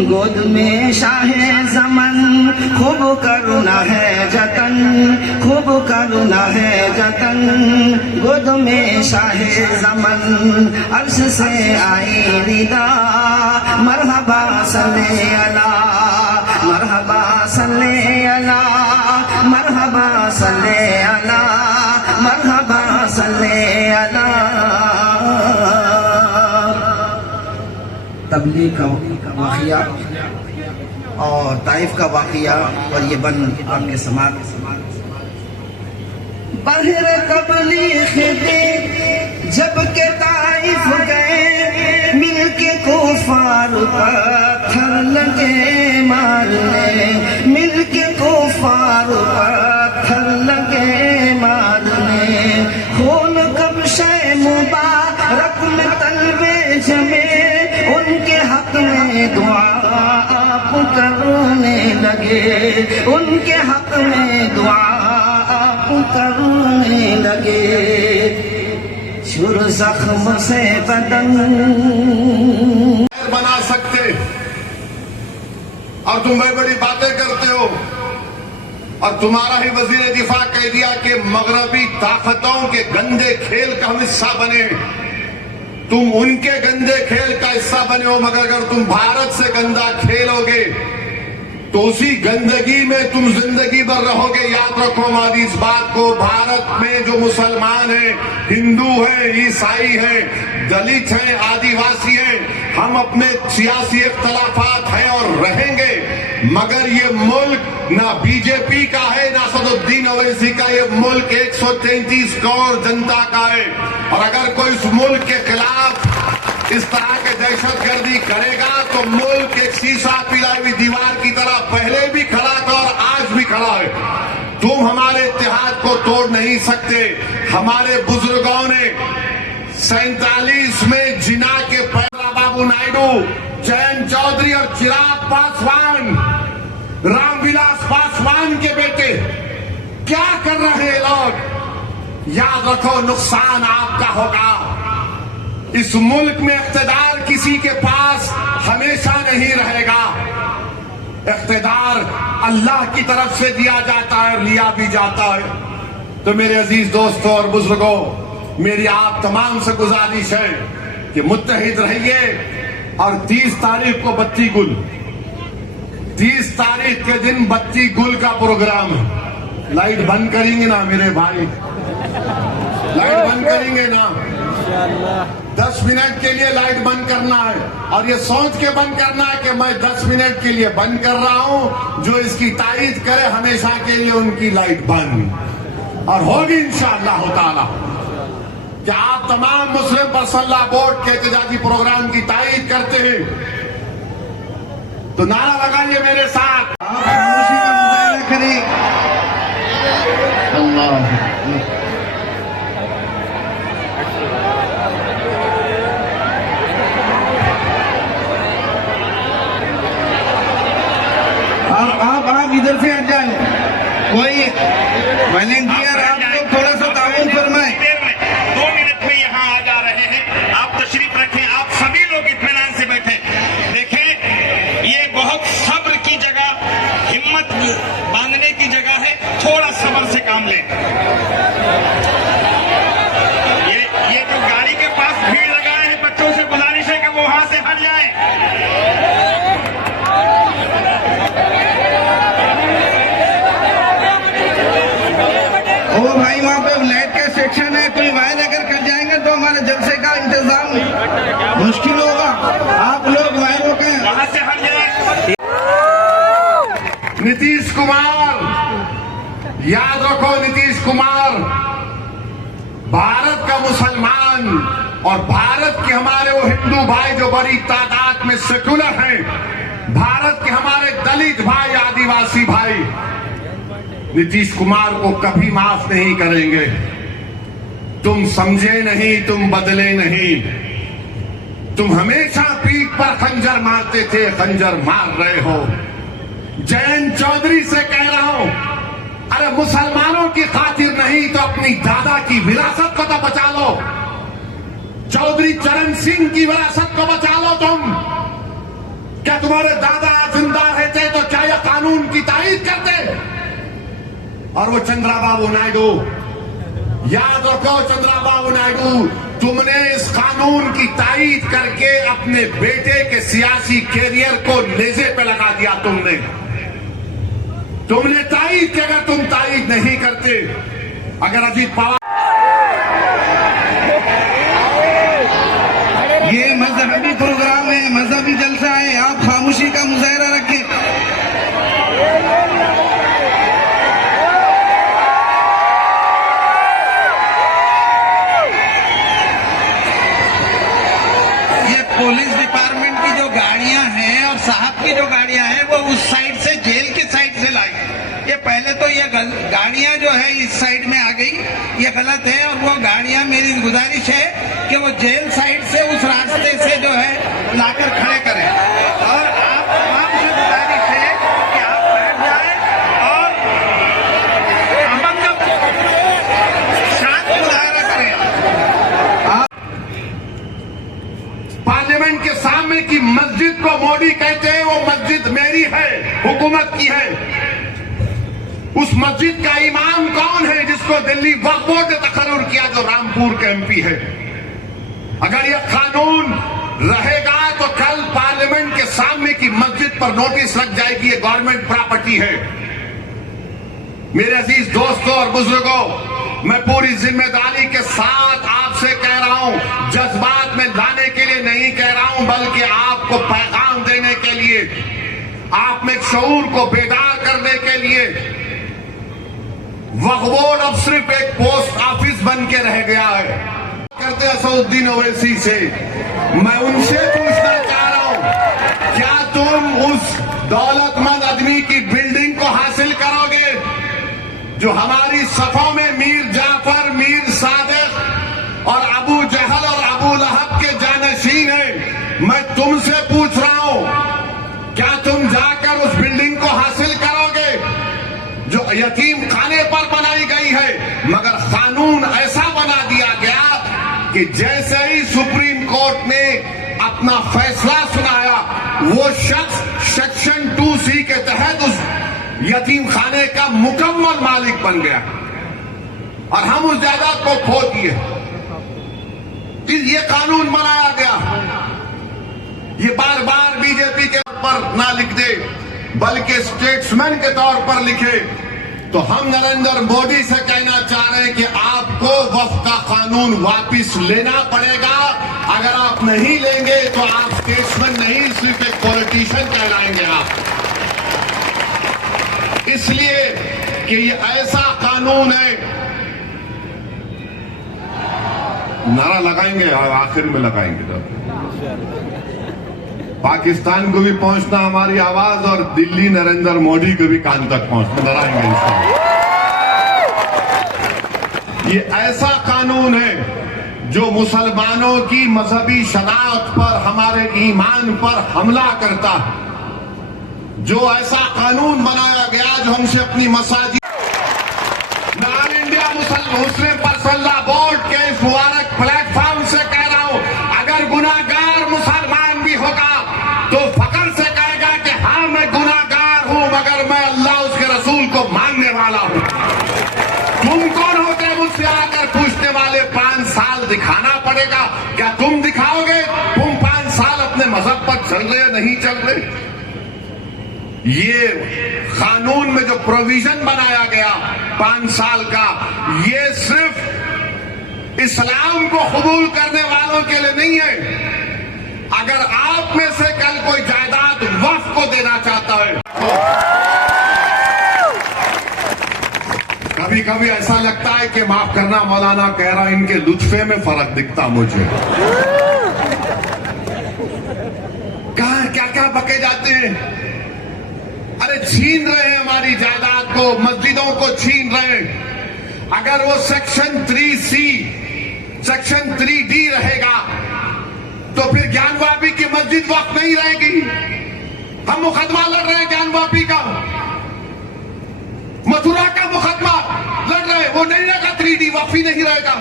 गोद में शाहे ज़मन खूब करुणा है जतन, खूब करुणा है जतन। गोद में शाहे ज़मन अर्श से आई निदा, मरहबा सल्ले अला, मरहबा सल्ले अला, मरहबा सल्ले अला, मरहबा सल्ले अला। तबलीग का वाक़िया और ताइफ का वाक़िया और ये बन आपके समाज बहर तबलीग दे जब के ताइफ गए, मिल के कुफार पत्थर लगे मारने, मिल के कुफार पत्थर लगे मारने। खून कब्शे मुबारक में तलबे जमे, उनके हक में दुआ आप करने लगे, उनके हक में दुआ आप करने लगे। शुर जख्म से बदन बना सकते और तुम बड़ी बड़ी बातें करते हो, और तुम्हारा ही वजीर दिफा कह दिया कि मगरबी ताकतों के गंदे खेल का हम हिस्सा बने। तुम उनके गंदे खेल का हिस्सा बने हो, मगर अगर तुम भारत से गंदा खेलोगे तो उसी गंदगी में तुम जिंदगी भर रहोगे। याद रखो मादी इस बात को, भारत में जो मुसलमान हैं, हिंदू हैं, ईसाई हैं, दलित हैं, आदिवासी हैं, हम अपने सियासी इख्तलाफात हैं और रहेंगे, मगर ये मुल्क ना बीजेपी का है ना सदुद्दीन ओवैसी का। ये मुल्क 133 करोड़ जनता का है, और अगर कोई इस मुल्क के खिलाफ इस तरह के दहशतगर्दी करेगा तो मुल्क एक शीशा पिलाई हुई दीवार की तरह पहले भी खड़ा था और आज भी खड़ा है। तुम हमारे इत्तेहाद को तोड़ नहीं सकते। हमारे बुजुर्गों ने 47 में जिना के पैरा बाबू नायडू, जयंत चौधरी और चिराग पासवान, रामविलास पासवान के बेटे क्या कर रहे हैं लोग। याद रखो नुकसान आपका होगा। इस मुल्क में इख्तिदार किसी के पास हमेशा नहीं रहेगा। इख्तिदार अल्लाह की तरफ से दिया जाता है, लिया भी जाता है। तो मेरे अजीज दोस्तों और बुजुर्गों, मेरी आप तमाम से गुजारिश है कि मुत्तहिद रहिए। और 30 तारीख को बत्ती गुल, 30 तारीख के दिन बत्ती गुल का प्रोग्राम है। लाइट बंद करेंगे ना मेरे भाई, लाइट बंद करेंगे ना। 10 मिनट के लिए लाइट बंद करना है, और ये सोच के बंद करना है कि मैं 10 मिनट के लिए बंद कर रहा हूं। जो इसकी तारीफ करे हमेशा के लिए उनकी लाइट बंद, और होगी इंशाअल्लाह ताला। कि आप तमाम मुस्लिम पर्सनल बोर्ड के एहतजाजी प्रोग्राम की तारीफ करते हैं तो नारा लगाइए मेरे साथ। आप इधर से हट जाए, कोई वॉलंटियर आप लोग थोड़ा सा ताउन फरमाएं। 2 मिनट में यहाँ आ जा रहे हैं, आप तशरीफ रखें। आप सभी लोग इत्मीनान से बैठे। देखें, ये बहुत सब्र की जगह, हिम्मत बांधने की जगह है। थोड़ा सब्र से काम लें। ये जो गाड़ी के पास भीड़ लगाए हैं, बच्चों से गुजारिश है कि वो वहां से हट जाए। ओ भाई, वहाँ पे लाइट का सेक्शन है, कोई वायर अगर कर जाएंगे तो हमारे जलसे का इंतजाम मुश्किल होगा। आप लोग वायरों के वहां से हट जाए। नीतीश कुमार, याद रखो नीतीश कुमार भारत का मुसलमान और भारत के हमारे वो हिंदू भाई जो बड़ी तादाद में सेकुलर हैं, भारत के हमारे दलित भाई, आदिवासी भाई नीतीश कुमार को कभी माफ नहीं करेंगे। तुम समझे नहीं, तुम बदले नहीं। तुम हमेशा पीठ पर खंजर मारते थे, खंजर मार रहे हो। जयंत चौधरी से कह रहा हूं, अरे मुसलमानों की खातिर नहीं तो अपनी दादा की विरासत को तो बचा लो। चौधरी चरण सिंह की विरासत को बचा लो तुम। क्या तुम्हारे दादा जिंदा रहते तो क्या यह कानून की तारीफ करते? और वो चंद्रबाबू नायडू, याद रखो चंद्रबाबू नायडू, तुमने इस कानून की तारीफ करके अपने बेटे के सियासी कैरियर को नेज़े पे लगा दिया। तुमने तारीफ की, अगर तुम तारीफ नहीं करते, अगर अजीत पवार ये मजहबी प्रोग्राम है, मजहबी जलसा है, आप खामोशी का मुजाहरा रखें। ये पुलिस डिपार्टमेंट की जो गाड़ियां हैं और साहब की जो गाड़ियां हैं वो उस साइड से, जेल की साइड से लाई। ये पहले तो ये गाड़ियां जो है इस साइड में आ गई, ये गलत है। और वो गाड़ियां, मेरी गुजारिश है कि वो जेल साइड से उस रास्ते से जो है लाकर खड़े करें। और आप तमाम से गुजारिश है कि आप बैठ जाएं और अमन का शांत मुजाहरा करें। पार्लियामेंट के सामने की मस्जिद को मोदी कहते हैं, वो मस्जिद मेरी है, हुकूमत की है। उस मस्जिद का इमाम कौन है जिसको दिल्ली वक्फ बोर्ड ने तकर्रुर किया, जो रामपुर के एमपी है? अगर यह कानून रहेगा तो कल पार्लियामेंट के सामने की मस्जिद पर नोटिस लग जाएगी, ये गवर्नमेंट प्रॉपर्टी है। मेरे अजीज दोस्तों और बुजुर्गों, मैं पूरी जिम्मेदारी के साथ आपसे कह रहा हूं, जज्बात में लाने के लिए नहीं कह रहा हूं, बल्कि आपको पैगाम देने के लिए, आप में शऊर को बेदार करने के लिए। वक्फ बोर्ड अब सिर्फ एक पोस्ट ऑफिस बन के रह गया है। करते असदुद्दीन ओवैसी से मैं उनसे पूछना चाह रहा हूं, क्या तुम उस दौलतमंद आदमी की बिल्डिंग को हासिल करोगे जो हमारी सफों में मीर जाफर, मीर सादिक और अबू जहल और अबू लहब के जानशीन हैं? मैं तुमसे पूछ रहा हूं, क्या तुम जाकर उस बिल्डिंग को हासिल करोगे जो यतीम खाने पर बनाई गई है? मगर कानून ऐसा बना दिया गया कि जैसे ही सुप्रीम कोर्ट ने अपना फैसला सुनाया, वो शख्स सेक्शन 2C के तहत उस यतीम खाने का मुकम्मल मालिक बन गया और हम उस जायदाद को खो दिए। ये कानून बनाया गया। ये बार बार बीजेपी के पर ना लिख दे, बल्कि स्टेट्समैन के तौर पर लिखे। तो हम नरेंद्र मोदी से कहना चाह रहे हैं कि आपको वक्फ का कानून वापिस लेना पड़ेगा। अगर आप नहीं लेंगे तो आप स्टेट्समैन नहीं, सिर्फ एक पॉलिटिशियन कहलाएंगे आप। इसलिए कि ये ऐसा कानून है, नारा लगाएंगे और आखिर में लगाएंगे तो पाकिस्तान को भी पहुंचना हमारी आवाज, और दिल्ली नरेंद्र मोदी को भी कान तक पहुंचना, डराएंगे इंसान। ये ऐसा कानून है जो मुसलमानों की मजहबी शनाख्त पर, हमारे ईमान पर हमला करता है। जो ऐसा कानून बनाया गया जो हमसे अपनी मसाजिद, मैं all India Muslim personal law board के इस मुबारक प्लेटफॉर्म से कह रहा हूं, अगर गुनाहगार मुसलमान भी होगा तो फकर से कहेगा कि हाँ मैं गुनाहगार हूं, मगर मैं अल्लाह उसके रसूल को मानने वाला हूं। तुम कौन होते मुझसे आकर पूछने वाले? 5 साल दिखाना पड़ेगा। क्या तुम दिखाओगे? तुम 5 साल अपने मजहब पर चल रहे, नहीं चल रहे? ये कानून में जो प्रोविजन बनाया गया 5 साल का, ये सिर्फ इस्लाम को कबूल करने वालों के लिए नहीं है। अगर आप में से कल कोई जायदाद वक्फ को देना चाहता है, कभी कभी ऐसा लगता है कि माफ करना मौलाना कह रहा, इनके लुत्फे में फर्क दिखता मुझे। कहां क्या क्या बके जाते हैं। अरे छीन रहे हैं हमारी जायदाद को, मस्जिदों को छीन रहे हैं। अगर वो सेक्शन 3C, सेक्शन 3D रहेगा तो फिर ज्ञानवापी की मस्जिद वक्फ नहीं रहेगी। हम मुकदमा लड़ रहे हैं ज्ञानवापी का, मथुरा का मुकदमा लड़ रहे हैं, वो नहीं रहेगा। 3D वक्फ ही नहीं रहेगा।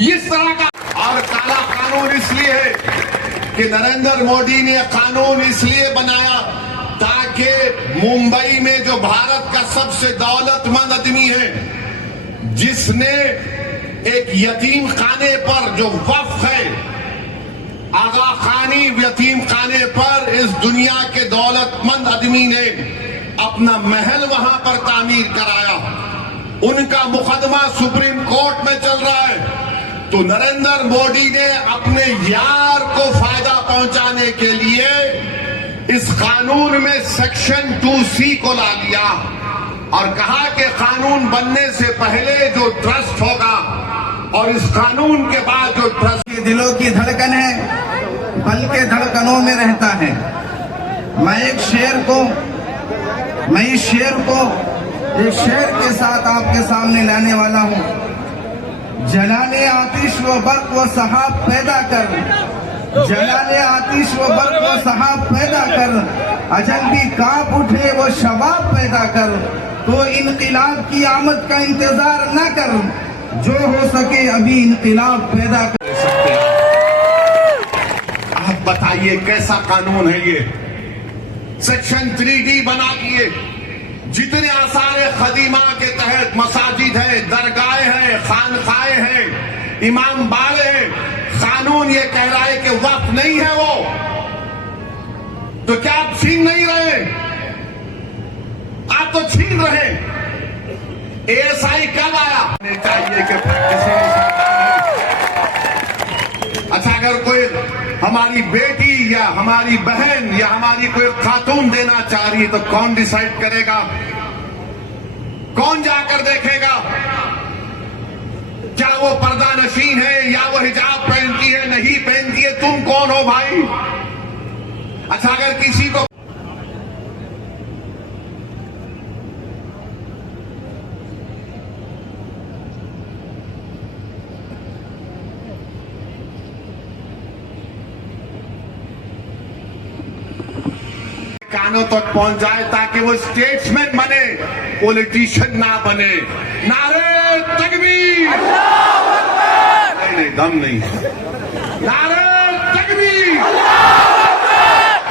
इस तरह का। और काला कानून इसलिए है कि नरेंद्र मोदी ने कानून इसलिए बनाया ताकि मुंबई में जो भारत का सबसे दौलतमंद आदमी है, जिसने एक यतीम खाने पर जो वक्फ है, आगा खानी यतीम खाने पर इस दुनिया के दौलतमंद आदमी ने अपना महल वहां पर तामीर कराया। उनका मुकदमा सुप्रीम कोर्ट में चल रहा है। तो नरेंद्र मोदी ने अपने यार को फायदा पहुंचाने के लिए इस कानून में सेक्शन 2C को ला लिया और कहा कि कानून बनने से पहले जो ट्रस्ट होगा और इस कानून के बाद जो ट्रस्ट, दिलों की धड़कन है, बल के धड़कनों में रहता है। मैं इस शेर को एक शेर के साथ आपके सामने लाने वाला हूं। जलाने आतिश व बर्क व सहाब पैदा कर, जलाने आतिश व बर्क व सहाब पैदा कर, अजल भी कांप उठे वो शबाब पैदा कर। तो इनकलाब की आमद का इंतजार न कर, जो हो सके अभी इनकलाब पैदा कर सकते हैं। आप बताइए कैसा कानून है ये? सेक्शन 3D बना दिए। जितने आसार खदीमा के तहत मसाजिद है, दरगाहें है, खानकाएं हैं, इमाम बाड़े हैं, कानून ये कह रहा है कि वक्फ नहीं है वो। तो क्या आप छीन नहीं रहे? आप तो छीन रहे। ASI कब आया? चाहिए कि अच्छा, अगर कोई हमारी बेटी या हमारी बहन या हमारी कोई खातून देना चाह रही है तो कौन डिसाइड करेगा? कौन जाकर देखेगा क्या वो पर्दा नशीन है या वो हिजाब पहनती है, नहीं पहनती है? तुम कौन हो भाई? अच्छा, अगर किसी को कानों तक पहुंच जाए ताकि वो स्टेट्समैन बने, पॉलिटिशियन ना बने। नारे तकबीर! नहीं, दम नहीं। नारे तकबीर!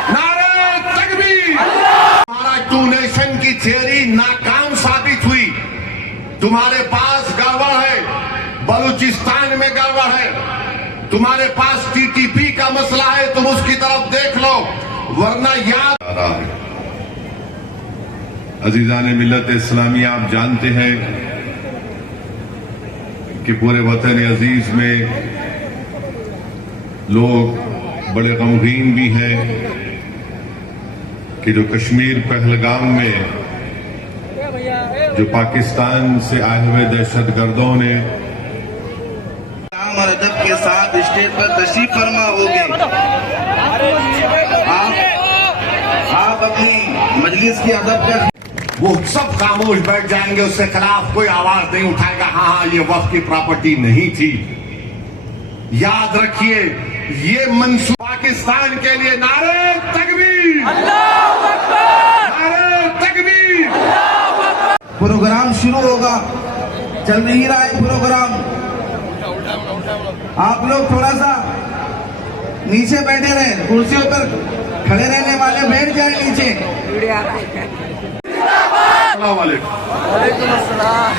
नारे तकबीर! हमारा 2 नेशन की थियरी नाकाम साबित हुई। तुम्हारे पास गड़बड़ है, बलूचिस्तान में गड़बड़ है, तुम्हारे पास TTP का मसला है, तुम उसकी तरफ देख लो, वरना याद आ रहा है। अजीजान मिल्लत इस्लामी, आप जानते हैं कि पूरे वतन अजीज में लोग बड़े गमगीन भी हैं कि जो कश्मीर पहलगाम में जो पाकिस्तान से आए हुए दहशतगर्दों ने और अदब के साथ स्टेज पर तशरीफ फरमा होंगे। आप अपनी मजलिस की अदब का वो सब खामोश बैठ जाएंगे, उसके खिलाफ कोई आवाज नहीं उठाएगा। हाँ, ये वक्त की प्रॉपर्टी नहीं थी। याद रखिए, ये मंसूबा पाकिस्तान के लिए। नारे तकबीर! नारे तकबीर! प्रोग्राम शुरू होगा, चल नहीं रहा है प्रोग्राम। आप लोग थोड़ा सा नीचे बैठे रहे, कुर्सियों पर खड़े रहने वाले बैठ जाए नीचे। अस्सलाम वालेकुम। वालेकुम अस्सलाम।